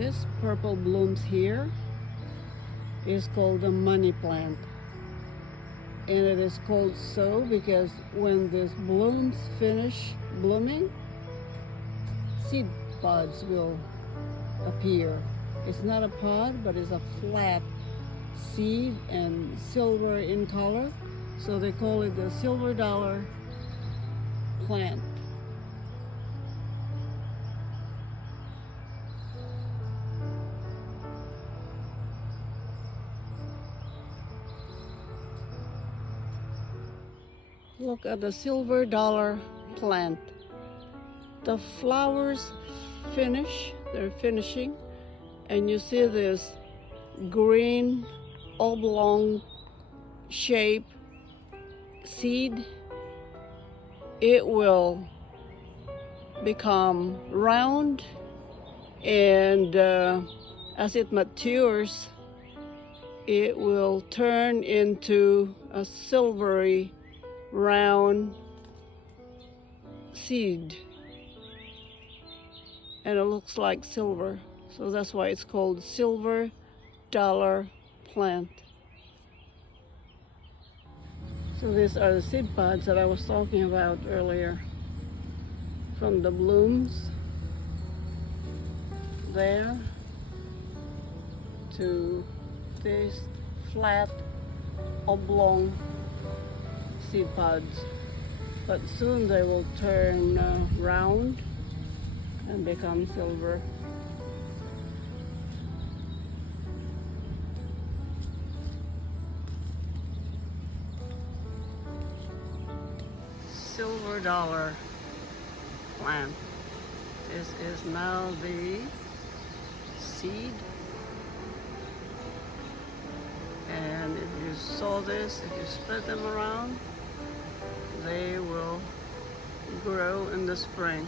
This purple blooms here is called the money plant. And it is called so because when these blooms finish blooming, seed pods will appear. It's not a pod, but it's a flat seed and silver in color. So they call it the silver dollar plant. Look at the silver dollar plant. The flowers they're finishing, and you see this green oblong shape seed. It will become round, and as it matures, it will turn into a silvery round seed, and it looks like silver, so that's why it's called silver dollar plant. So these are the seed pods that I was talking about earlier, from the blooms there to this flat oblong seed pods, but soon they will turn round and become silver. Silver dollar plant. This is now the seed, and if you sow this, if you spread them around, they will grow in the spring.